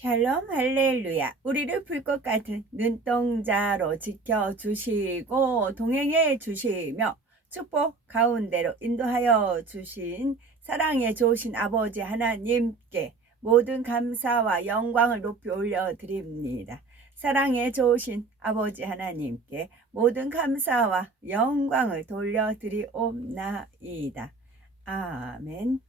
샬롬 할렐루야. 우리를 불꽃 같은 눈동자로 지켜주시고 동행해 주시며 축복 가운데로 인도하여 주신 사랑에 좋으신 아버지 하나님께 모든 감사와 영광을 높이 올려드립니다. 사랑에 좋으신 아버지 하나님께 모든 감사와 영광을 돌려드리옵나이다. 아멘.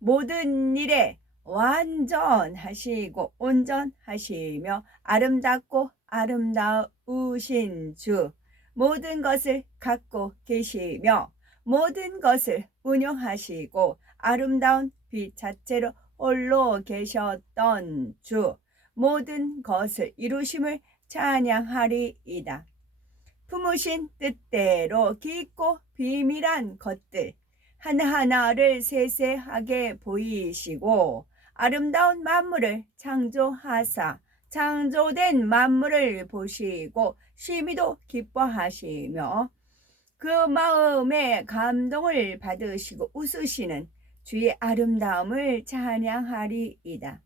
모든 일에 완전하시고 온전하시며 아름답고 아름다우신 주, 모든 것을 갖고 계시며 모든 것을 운영하시고 아름다운 빛 자체로 홀로 계셨던 주, 모든 것을 이루심을 찬양하리이다. 품으신 뜻대로 깊고 비밀한 것들 하나하나를 세세하게 보이시고 아름다운 만물을 창조하사 창조된 만물을 보시고 심히도 기뻐하시며 그 마음에 감동을 받으시고 웃으시는 주의 아름다움을 찬양하리이다.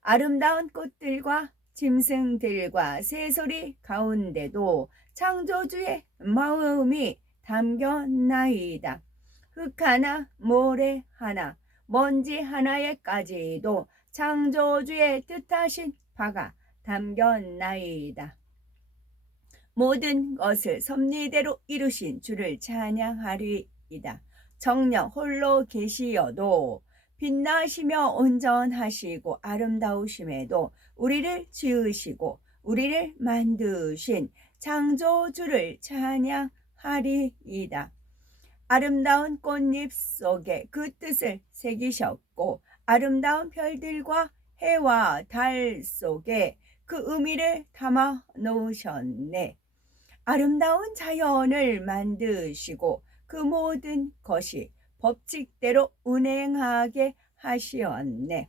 아름다운 꽃들과 짐승들과 새소리 가운데도 창조주의 마음이 담겨나이다. 흙 하나, 모래 하나, 먼지 하나에까지도 창조주의 뜻하신 바가 담겨나이다. 모든 것을 섭리대로 이루신 주를 찬양하리이다. 정녕 홀로 계시어도 빛나시며 온전하시고 아름다우심에도 우리를 지으시고 우리를 만드신 창조주를 찬양하리이다. 아름다운 꽃잎 속에 그 뜻을 새기셨고 아름다운 별들과 해와 달 속에 그 의미를 담아 놓으셨네. 아름다운 자연을 만드시고 그 모든 것이 법칙대로 운행하게 하시었네.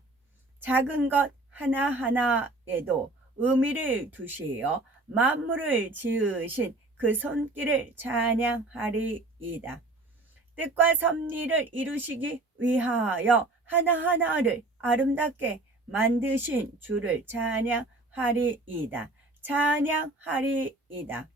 작은 것 하나하나에도 의미를 두시어 만물을 지으신 그 손길을 찬양하리이다. 뜻과 섭리를 이루시기 위하여 하나하나를 아름답게 만드신 주를 찬양하리이다. 찬양하리이다.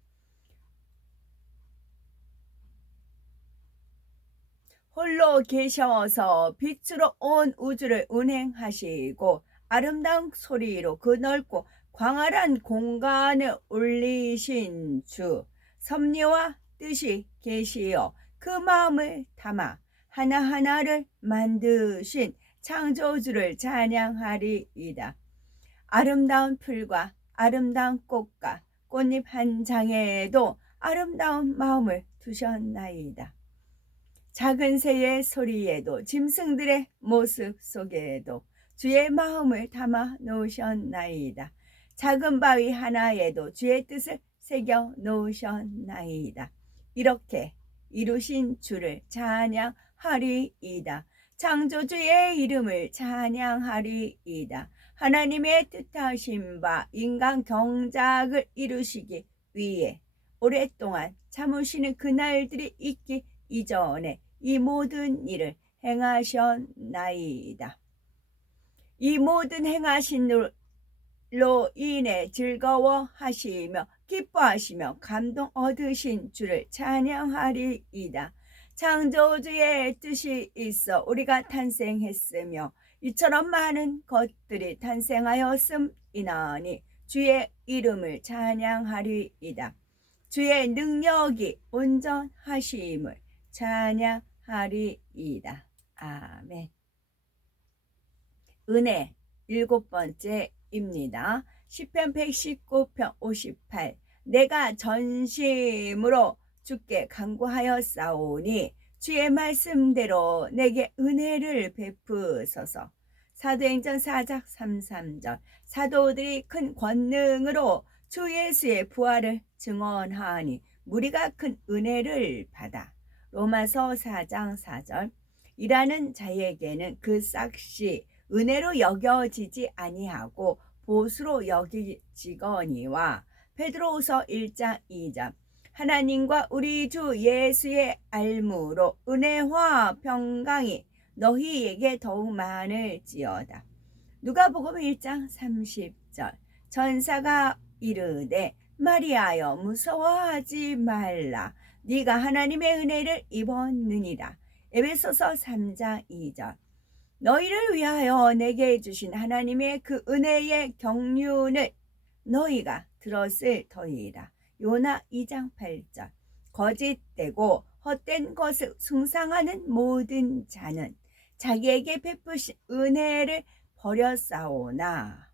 홀로 계셔서 빛으로 온 우주를 운행하시고 아름다운 소리로 그 넓고 광활한 공간을 울리신 주, 섭리와 뜻이 계시어 그 마음을 담아 하나하나를 만드신 창조주를 찬양하리이다. 아름다운 풀과 아름다운 꽃과 꽃잎 한 장에도 아름다운 마음을 두셨나이다. 작은 새의 소리에도 짐승들의 모습 속에도 주의 마음을 담아 놓으셨나이다. 작은 바위 하나에도 주의 뜻을 새겨 놓으셨나이다. 이렇게 이루신 주를 찬양하리이다. 창조주의 이름을 찬양하리이다. 하나님의 뜻하신 바 인간 경작을 이루시기 위해 오랫동안 참으시는 그날들이 있기 이전에 이 모든 일을 행하셨나이다. 이 모든 행하신로 인해 즐거워하시며 기뻐하시며 감동 얻으신 주를 찬양하리이다. 창조주의 뜻이 있어 우리가 탄생했으며 이처럼 많은 것들이 탄생하였음이나니 주의 이름을 찬양하리이다. 주의 능력이 온전하심을 찬양하리이다. 아멘. 은혜 7번째입니다. 시편 119편 58. 내가 전심으로 주께 간구하였사오니 주의 말씀대로 내게 은혜를 베푸소서. 사도행전 4장 33절. 사도들이 큰 권능으로 주 예수의 부활을 증언하니 무리가 큰 은혜를 받아. 로마서 4장 4절. 일하는 자에게는 그 싹시 은혜로 여겨지지 아니하고 보수로 여기지거니와. 베드로후서 1장 2절. 하나님과 우리 주 예수의 알므로 은혜와 평강이 너희에게 더욱 많을지어다. 누가복음 1장 30절. 천사가 이르되 마리아여 무서워하지 말라. 네가 하나님의 은혜를 입었느니라. 에베소서 3장 2절. 너희를 위하여 내게 주신 하나님의 그 은혜의 경륜을 너희가 들었을 터이라. 요나 2장 8절. 거짓되고 헛된 것을 숭상하는 모든 자는 자기에게 베푸신 은혜를 버렸사오나.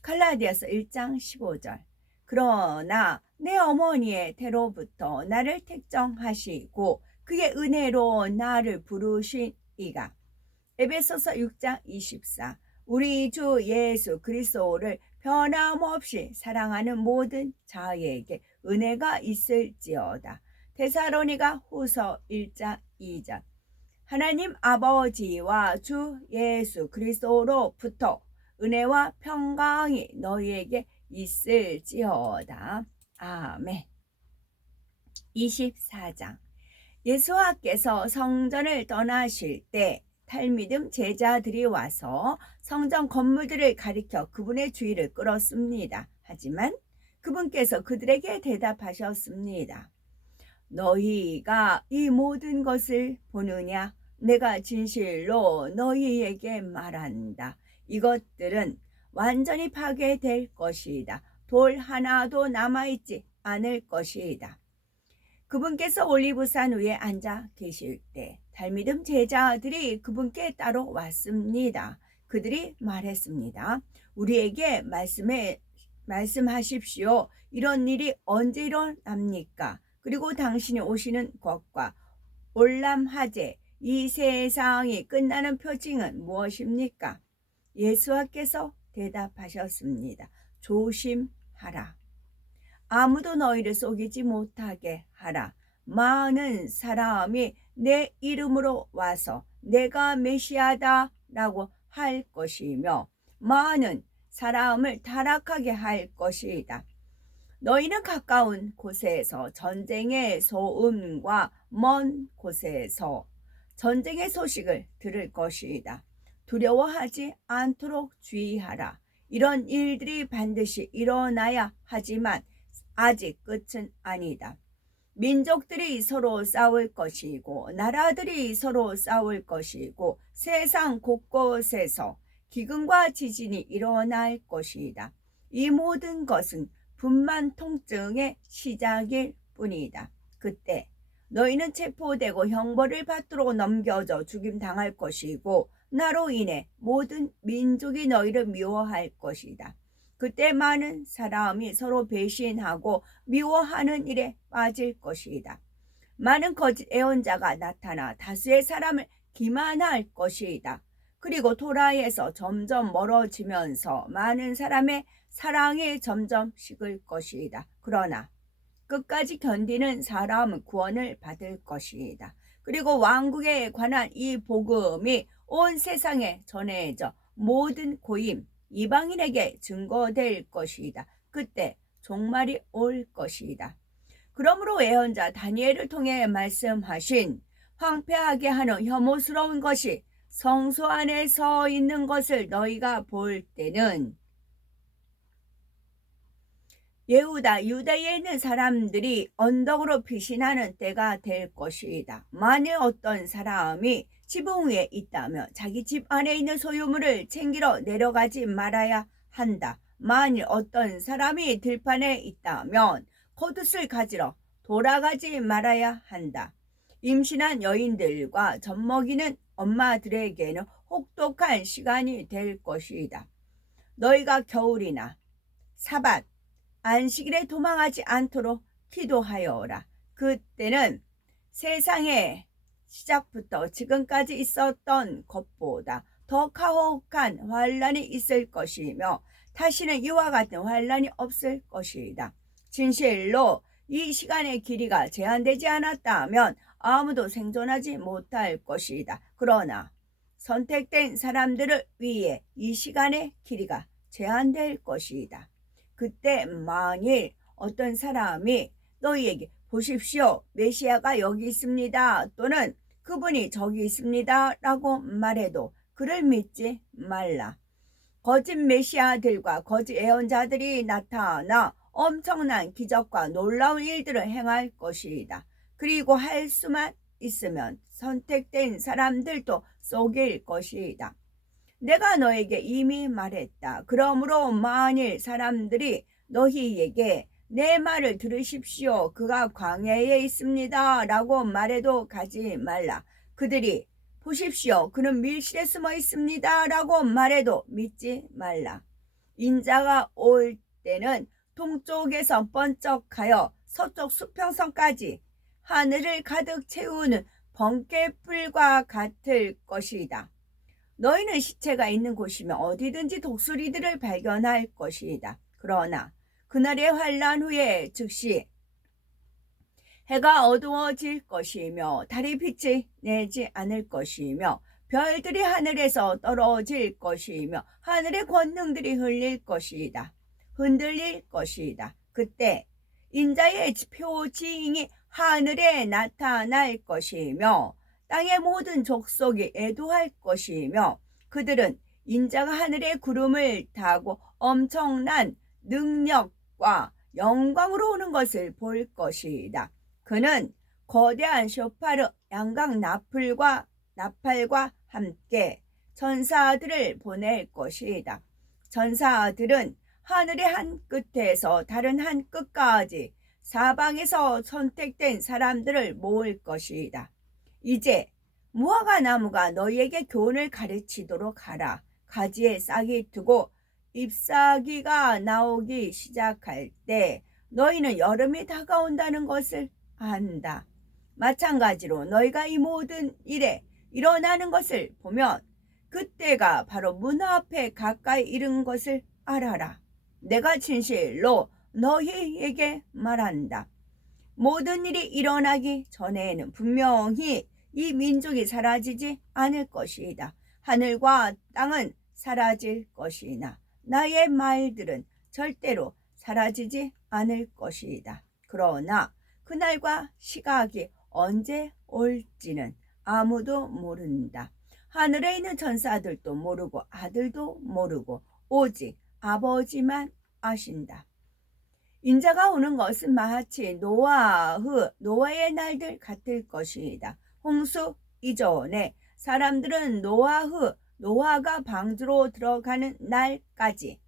갈라디아서 1장 15절. 그러나 내 어머니의 태로부터 나를 택정하시고 그의 은혜로 나를 부르신 이가. 에베소서 6장 24. 우리 주 예수 그리스도를 변함없이 사랑하는 모든 자에게 은혜가 있을지어다. 데살로니가 후서 1장 2절. 하나님 아버지와 주 예수 그리스도로부터 은혜와 평강이 너희에게 있을지어다. 아멘. 24장. 예수와께서 성전을 떠나실 때 탈미듬 제자들이 와서 성전 건물들을 가리켜 그분의 주의를 끌었습니다. 하지만 그분께서 그들에게 대답하셨습니다. 너희가 이 모든 것을 보느냐? 내가 진실로 너희에게 말한다. 이것들은 완전히 파괴될 것이다. 돌 하나도 남아있지 않을 것이다. 그분께서 올리브산 위에 앉아 계실 때 달미듬 제자들이 그분께 따로 왔습니다. 그들이 말했습니다. 우리에게 말씀하십시오. 이런 일이 언제 일어납니까? 그리고 당신이 오시는 것과 올람하제 이 세상이 끝나는 표징은 무엇입니까? 예수께서 대답하셨습니다. 조심하라. 아무도 너희를 속이지 못하게 하라. 많은 사람이 내 이름으로 와서 내가 메시아다 라고 할 것이며 많은 사람을 타락하게 할 것이다. 너희는 가까운 곳에서 전쟁의 소음과 먼 곳에서 전쟁의 소식을 들을 것이다. 두려워하지 않도록 주의하라. 이런 일들이 반드시 일어나야 하지만 아직 끝은 아니다. 민족들이 서로 싸울 것이고 나라들이 서로 싸울 것이고 세상 곳곳에서 기근과 지진이 일어날 것이다. 이 모든 것은 분만 통증의 시작일 뿐이다. 그때 너희는 체포되고 형벌을 받도록 넘겨져 죽임당할 것이고 나로 인해 모든 민족이 너희를 미워할 것이다. 그때 많은 사람이 서로 배신하고 미워하는 일에 빠질 것이다. 많은 거짓 예언자가 나타나 다수의 사람을 기만할 것이다. 그리고 토라에서 점점 멀어지면서 많은 사람의 사랑이 점점 식을 것이다. 그러나 끝까지 견디는 사람은 구원을 받을 것이다. 그리고 왕국에 관한 이 복음이 온 세상에 전해져 모든 고임 이방인에게 증거될 것이다. 그때 종말이 올 것이다. 그러므로 예언자 다니엘을 통해 말씀하신 황폐하게 하는 혐오스러운 것이 성소 안에 서 있는 것을 너희가 볼 때는 유다에 있는 사람들이 언덕으로 피신하는 때가 될 것이다. 만일 어떤 사람이 지붕 위에 있다면 자기 집 안에 있는 소유물을 챙기러 내려가지 말아야 한다. 만일 어떤 사람이 들판에 있다면 겉옷을 가지러 돌아가지 말아야 한다. 임신한 여인들과 젖먹이는 엄마들에게는 혹독한 시간이 될 것이다. 너희가 겨울이나 사밧, 안식일에 도망하지 않도록 기도하여라. 그때는 세상의 시작부터 지금까지 있었던 것보다 더 가혹한 환란이 있을 것이며 다시는 이와 같은 환란이 없을 것이다. 진실로 이 시간의 길이가 제한되지 않았다면 아무도 생존하지 못할 것이다. 그러나 선택된 사람들을 위해 이 시간의 길이가 제한될 것이다. 그때 만일 어떤 사람이 너희에게 보십시오, 메시아가 여기 있습니다 또는 그분이 저기 있습니다 라고 말해도 그를 믿지 말라. 거짓 메시아들과 거짓 예언자들이 나타나 엄청난 기적과 놀라운 일들을 행할 것이다. 그리고 할 수만 있으면 선택된 사람들도 속일 것이다. 내가 너에게 이미 말했다. 그러므로 만일 사람들이 너희에게 내 말을 들으십시오. 그가 광야에 있습니다. 라고 말해도 가지 말라. 그들이 보십시오. 그는 밀실에 숨어 있습니다. 라고 말해도 믿지 말라. 인자가 올 때는 동쪽에서 번쩍하여 서쪽 수평선까지 하늘을 가득 채우는 번개불과 같을 것이다. 너희는 시체가 있는 곳이면 어디든지 독수리들을 발견할 것이다. 그러나 그날의 환난 후에 즉시 해가 어두워질 것이며 달이 빛을 내지 않을 것이며 별들이 하늘에서 떨어질 것이며 하늘의 권능들이 흔들릴 것이다. 그때 인자의 표징이 하늘에 나타날 것이며 땅의 모든 족속이 애도할 것이며 그들은 인자가 하늘의 구름을 타고 엄청난 능력과 영광으로 오는 것을 볼 것이다. 그는 거대한 쇼파르 양각 나팔과 함께 천사들을 보낼 것이다. 천사들은 하늘의 한 끝에서 다른 한 끝까지 사방에서 선택된 사람들을 모을 것이다. 이제 무화과 나무가 너희에게 교훈을 가르치도록 하라. 가지에 싹이 트고 잎사귀가 나오기 시작할 때 너희는 여름이 다가온다는 것을 안다. 마찬가지로 너희가 이 모든 일에 일어나는 것을 보면 그때가 바로 문 앞에 가까이 이른 것을 알아라. 내가 진실로 너희에게 말한다. 모든 일이 일어나기 전에는 분명히 이 민족이 사라지지 않을 것이다. 하늘과 땅은 사라질 것이나 나의 말들은 절대로 사라지지 않을 것이다. 그러나 그날과 시각이 언제 올지는 아무도 모른다. 하늘에 있는 천사들도 모르고 아들도 모르고 오직 아버지만 아신다. 인자가 오는 것은 마치 노아의 날들 같을 것이다. 홍수 이전에 사람들은 노아가 방주로 들어가는 날까지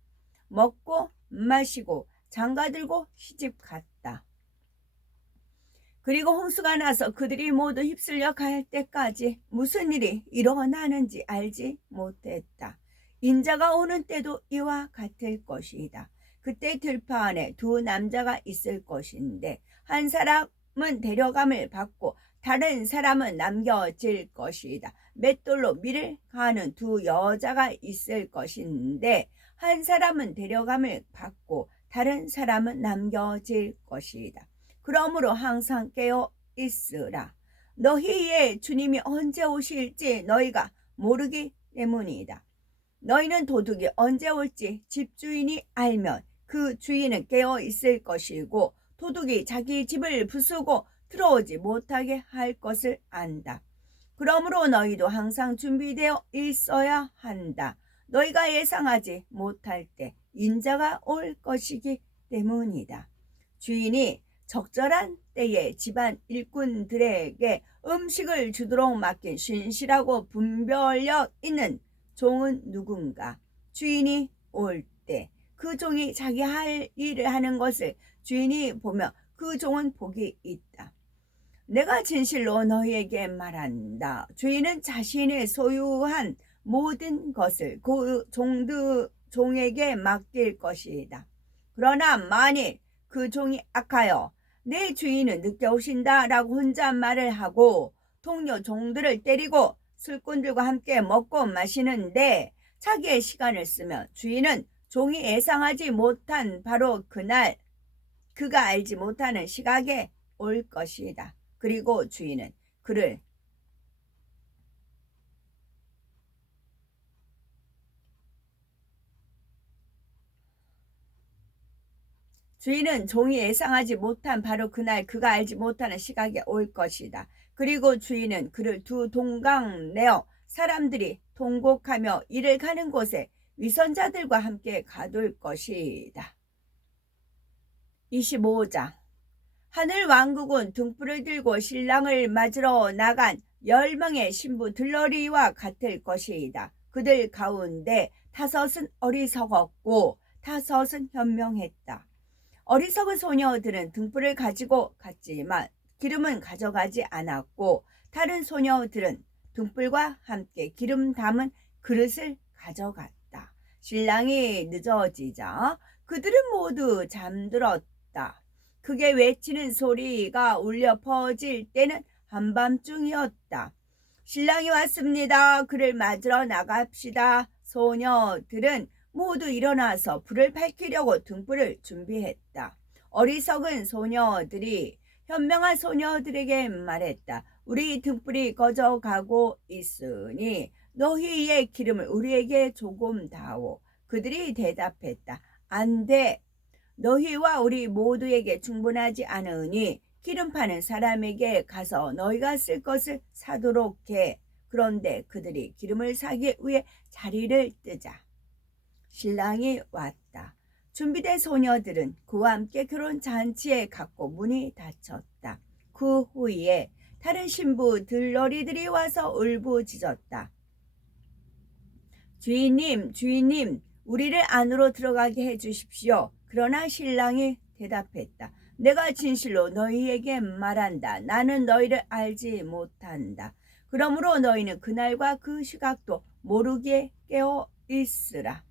먹고 마시고 장가들고 시집갔다. 그리고 홍수가 나서 그들이 모두 휩쓸려 갈 때까지 무슨 일이 일어나는지 알지 못했다. 인자가 오는 때도 이와 같을 것이다. 그때 들파 안에 두 남자가 있을 것인데 한 사람은 데려감을 받고 다른 사람은 남겨질 것이다. 맷돌로 밀을 가는 두 여자가 있을 것인데 한 사람은 데려감을 받고 다른 사람은 남겨질 것이다. 그러므로 항상 깨어 있으라. 너희의 주님이 언제 오실지 너희가 모르기 때문이다. 너희는 도둑이 언제 올지 집주인이 알면 그 주인은 깨어 있을 것이고 도둑이 자기 집을 부수고 들어오지 못하게 할 것을 안다. 그러므로 너희도 항상 준비되어 있어야 한다. 너희가 예상하지 못할 때 인자가 올 것이기 때문이다. 주인이 적절한 때에 집안 일꾼들에게 음식을 주도록 맡긴 신실하고 분별력 있는 종은 누군가? 주인이 올 때 그 종이 자기 할 일을 하는 것을 주인이 보며 그 종은 복이 있다. 내가 진실로 너희에게 말한다. 주인은 자신의 소유한 모든 것을 그 종에게 맡길 것이다. 그러나 만일 그 종이 악하여 내 주인은 늦게 오신다 라고 혼잣말을 하고 동료 종들을 때리고 술꾼들과 함께 먹고 마시는데 자기의 시간을 쓰면 주인은 종이 예상하지 못한 바로 그날 그가 알지 못하는 시각에 올 것이다. 그리고 주인은 종이 예상하지 못한 바로 그날 그가 알지 못하는 시각에 올 것이다. 그리고 주인은 그를 두 동강 내어 사람들이 통곡하며 이를 가는 곳에 위선자들과 함께 가둘 것이다. 25장. 하늘 왕국은 등불을 들고 신랑을 맞으러 나간 10명의 신부 들러리와 같을 것이다. 그들 가운데 5은 어리석었고 5은 현명했다. 어리석은 소녀들은 등불을 가지고 갔지만 기름은 가져가지 않았고, 다른 소녀들은 등불과 함께 기름 담은 그릇을 가져갔다. 신랑이 늦어지자 그들은 모두 잠들었다. 크게 외치는 소리가 울려 퍼질 때는 한밤중이었다. 신랑이 왔습니다. 그를 맞으러 나갑시다. 소녀들은 모두 일어나서 불을 밝히려고 등불을 준비했다. 어리석은 소녀들이 현명한 소녀들에게 말했다. 우리 등불이 꺼져가고 있으니 너희의 기름을 우리에게 조금 다오. 그들이 대답했다. 안 돼. 너희와 우리 모두에게 충분하지 않으니 기름 파는 사람에게 가서 너희가 쓸 것을 사도록 해. 그런데 그들이 기름을 사기 위해 자리를 뜨자 신랑이 왔다. 준비된 소녀들은 그와 함께 결혼 잔치에 갔고 문이 닫혔다. 그 후에 다른 신부 들러리들이 와서 울부짖었다. 주인님, 주인님, 우리를 안으로 들어가게 해주십시오. 그러나 신랑이 대답했다. 내가 진실로 너희에게 말한다. 나는 너희를 알지 못한다. 그러므로 너희는 그날과 그 시각도 모르게 깨어 있으라.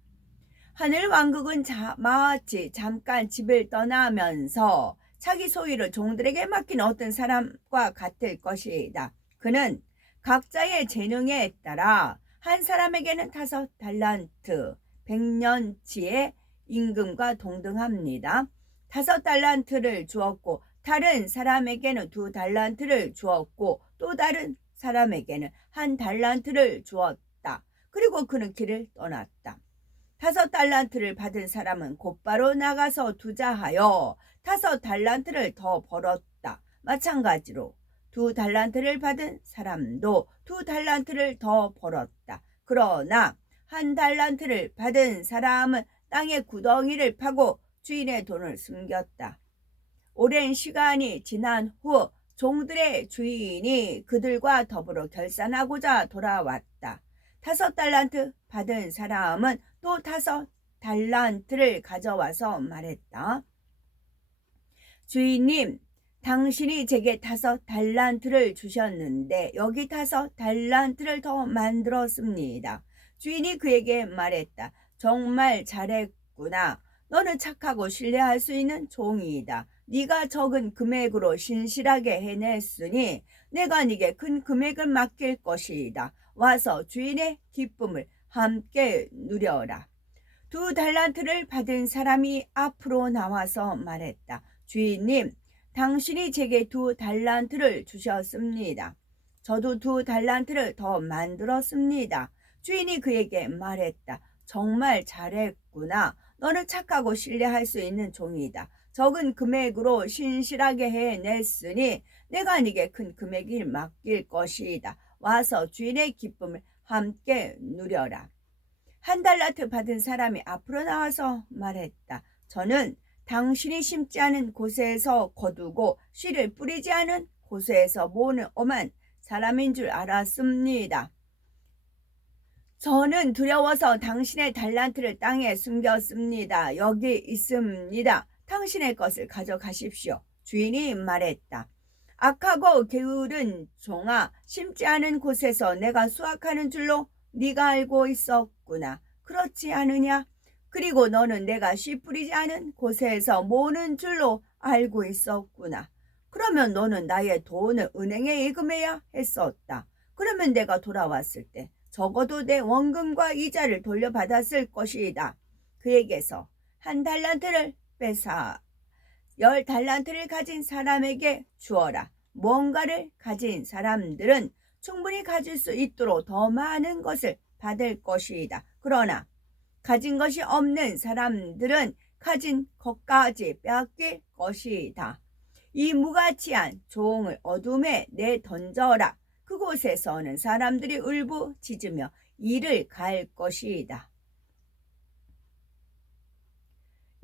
하늘 왕국은 마치 잠깐 집을 떠나면서 자기 소유를 종들에게 맡긴 어떤 사람과 같을 것이다. 그는 각자의 재능에 따라 한 사람에게는 5달란트, 100년치의 임금과 동등합니다. 5달란트를 주었고 다른 사람에게는 2달란트를 주었고 또 다른 사람에게는 1달란트를 주었다. 그리고 그는 길을 떠났다. 5달란트를 받은 사람은 곧바로 나가서 투자하여 5달란트를 더 벌었다. 마찬가지로 2달란트를 받은 사람도 2달란트를 더 벌었다. 그러나 1달란트를 받은 사람은 땅의 구덩이를 파고 주인의 돈을 숨겼다. 오랜 시간이 지난 후 종들의 주인이 그들과 더불어 결산하고자 돌아왔다. 5달란트 받은 사람은 또 5달란트를 가져와서 말했다. 주인님, 당신이 제게 5달란트를 주셨는데 여기 5달란트를 더 만들었습니다. 주인이 그에게 말했다. 정말 잘했구나. 너는 착하고 신뢰할 수 있는 종이다. 네가 적은 금액으로 신실하게 해냈으니 내가 네게 큰 금액을 맡길 것이다. 와서 주인의 기쁨을 함께 누려라. 2달란트를 받은 사람이 앞으로 나와서 말했다. 주인님, 당신이 제게 2달란트를 주셨습니다. 저도 2달란트를 더 만들었습니다. 주인이 그에게 말했다. 정말 잘했구나. 너는 착하고 신뢰할 수 있는 종이다. 적은 금액으로 신실하게 해냈으니 내가 네게 큰 금액을 맡길 것이다. 와서 주인의 기쁨을 함께 누려라. 1달란트 받은 사람이 앞으로 나와서 말했다. 저는 당신이 심지 않은 곳에서 거두고 씨를 뿌리지 않은 곳에서 모으는 엄한 사람인 줄 알았습니다. 저는 두려워서 당신의 달란트를 땅에 숨겼습니다. 여기 있습니다. 당신의 것을 가져가십시오. 주인이 말했다. 악하고 게으른 종아, 심지 않은 곳에서 내가 수확하는 줄로 네가 알고 있었구나. 그렇지 않으냐? 그리고 너는 내가 씨 뿌리지 않은 곳에서 모으는 줄로 알고 있었구나. 그러면 너는 나의 돈을 은행에 예금해야 했었다. 그러면 내가 돌아왔을 때 적어도 내 원금과 이자를 돌려받았을 것이다. 그에게서 1달란트를 빼사 10달란트를 가진 사람에게 주어라. 뭔가를 가진 사람들은 충분히 가질 수 있도록 더 많은 것을 받을 것이다. 그러나 가진 것이 없는 사람들은 가진 것까지 빼앗길 것이다. 이 무가치한 종을 어둠에 내던져라. 그곳에서는 사람들이 울부짖으며 이를 갈 것이다.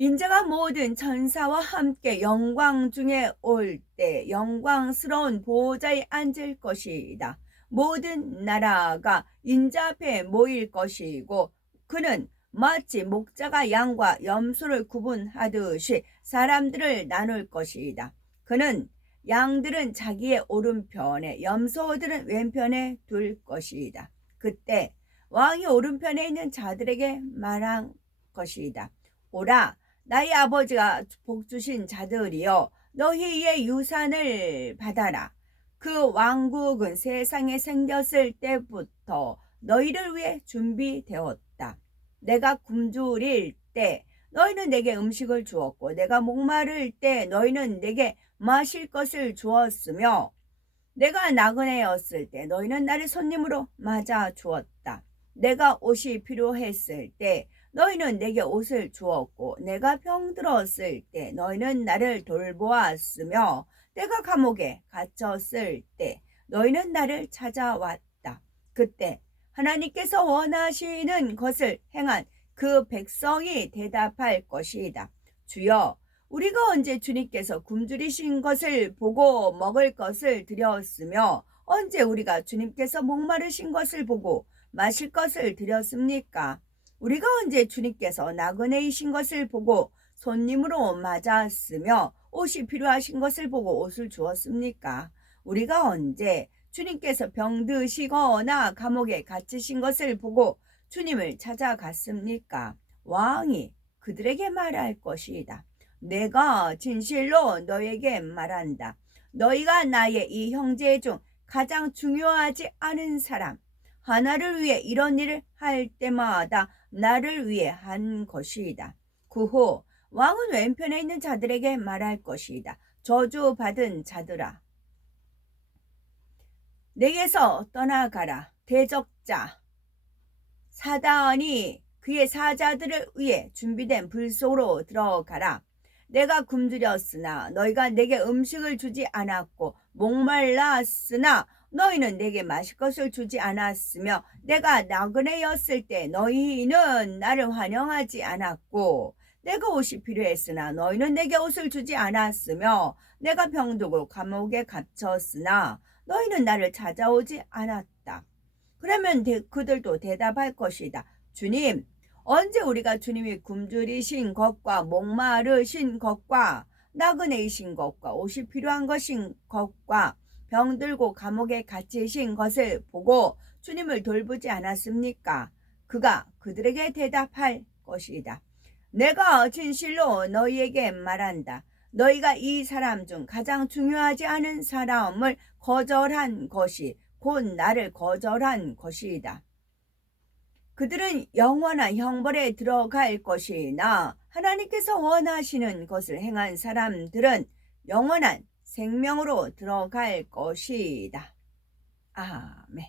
인자가 모든 천사와 함께 영광 중에 올 때 영광스러운 보호자에 앉을 것이다. 모든 나라가 인자 앞에 모일 것이고 그는 마치 목자가 양과 염소를 구분하듯이 사람들을 나눌 것이다. 그는 양들은 자기의 오른편에 염소들은 왼편에 둘 것이다. 그때 왕이 오른편에 있는 자들에게 말한 것이다. 오라, 나의 아버지가 복주신 자들이여, 너희의 유산을 받아라. 그 왕국은 세상에 생겼을 때부터 너희를 위해 준비되었다. 내가 굶주릴 때 너희는 내게 음식을 주었고 내가 목마를 때 너희는 내게 마실 것을 주었으며 내가 나그네였을 때 너희는 나를 손님으로 맞아 주었다. 내가 옷이 필요했을 때 너희는 내게 옷을 주었고 내가 병들었을 때 너희는 나를 돌보았으며 내가 감옥에 갇혔을 때 너희는 나를 찾아왔다. 그때 하나님께서 원하시는 것을 행한 그 백성이 대답할 것이다. 주여, 우리가 언제 주님께서 굶주리신 것을 보고 먹을 것을 드렸으며 언제 우리가 주님께서 목마르신 것을 보고 마실 것을 드렸습니까? 우리가 언제 주님께서 나그네이신 것을 보고 손님으로 맞았으며 옷이 필요하신 것을 보고 옷을 주었습니까? 우리가 언제 주님께서 병드시거나 감옥에 갇히신 것을 보고 주님을 찾아갔습니까? 왕이 그들에게 말할 것이다. 내가 진실로 너에게 말한다. 너희가 나의 이 형제 중 가장 중요하지 않은 사람 하나를 위해 이런 일을 할 때마다 나를 위해 한 것이다. 그 후 왕은 왼편에 있는 자들에게 말할 것이다. 저주받은 자들아, 내게서 떠나가라. 대적자 사단이 그의 사자들을 위해 준비된 불 속으로 들어가라. 내가 굶주렸으나 너희가 내게 음식을 주지 않았고 목말랐으나 너희는 내게 마실 것을 주지 않았으며 내가 나그네였을 때 너희는 나를 환영하지 않았고 내가 옷이 필요했으나 너희는 내게 옷을 주지 않았으며 내가 병들고 감옥에 갇혔으나 너희는 나를 찾아오지 않았다. 그러면 그들도 대답할 것이다. 주님, 언제 우리가 주님이 굶주리신 것과 목마르신 것과 나그네이신 것과 옷이 필요한 것인 것과 병들고 감옥에 갇히신 것을 보고 주님을 돌보지 않았습니까? 그가 그들에게 대답할 것이다. 내가 진실로 너희에게 말한다. 너희가 이 사람 중 가장 중요하지 않은 사람을 거절한 것이 곧 나를 거절한 것이다. 그들은 영원한 형벌에 들어갈 것이나 하나님께서 원하시는 것을 행한 사람들은 영원한 생명으로 들어갈 것이다. 아멘.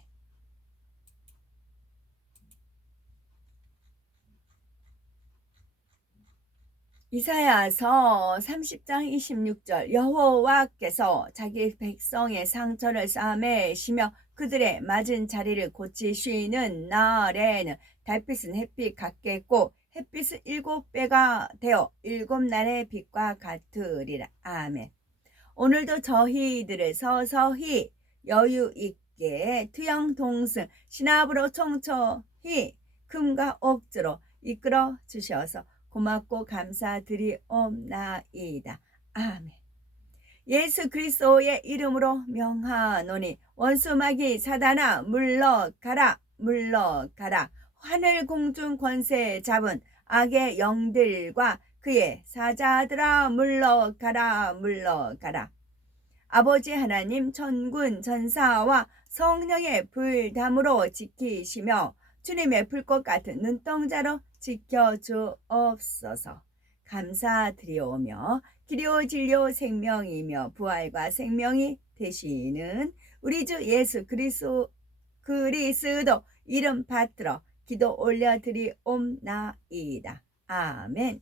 이사야서 30장 26절 여호와께서 자기 백성의 상처를 싸매시며 그들의 맞은 자리를 고치시는 날에는 달빛은 햇빛 같겠고 햇빛은 7배가 되어 7날의 빛과 같으리라. 아멘. 오늘도 저희들을 서서히 여유 있게 투영동승 신압으로 총총히 금과 옥주로 이끌어 주셔서 고맙고 감사드리옵나이다. 아멘. 예수 그리스도의 이름으로 명하노니 원수마귀 사단아 물러가라 물러가라. 하늘 공중 권세 잡은 악의 영들과 그의 사자들아 물러가라 물러가라. 아버지 하나님 천군 전사와 성령의 불담으로 지키시며 주님의 불꽃 같은 눈동자로 지켜주옵소서. 감사드리오며 기료 진료 생명이며 부활과 생명이 되시는 우리 주 예수 그리스도 이름 받들어 기도 올려드리옵나이다. 아멘.